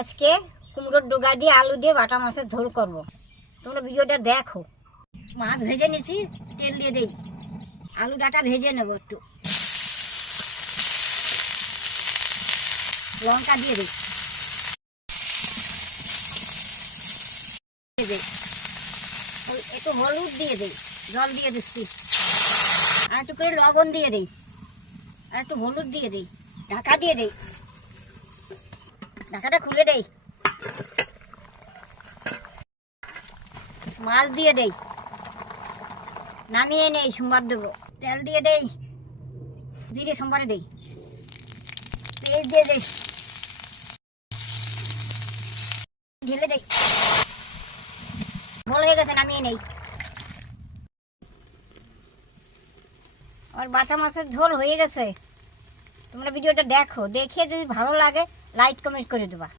আজকে কুমড়োর ডগা দিয়ে আলু দিয়ে বাটা মাছের ঝোল করব। তোমরা ভিডিওটা দেখো। মাছ ভেজে নিয়েছি, তেল দিয়ে দেই। আলু ডাটা ভেজে নেব, একটু লঙ্কা দিয়ে দিই, একটু হলুদ দিয়ে দিই, জল দিয়ে দিচ্ছি, আর একটু করে লবণ দিয়ে দিই, আর একটু হলুদ দিয়ে দিই, ঢাকা দিয়ে দিই, ঢাকাটা খুলে দেই, মাছ দিয়ে দেই, নামিয়ে নেই, সোমবার দেবো। তেল দিয়ে দেই, জিরে সোমবারে দেই, পেঁয়াজ দিয়ে দেই, ঢেলে দেই, ঝোল হয়ে গেছে, নামিয়ে নেই। আর বাটা মাছের ঝোল হয়ে গেছে। তোমরা ভিডিওটা দেখো, দেখে যদি ভালো লাগে লাইক কমেন্ট করে দেবা।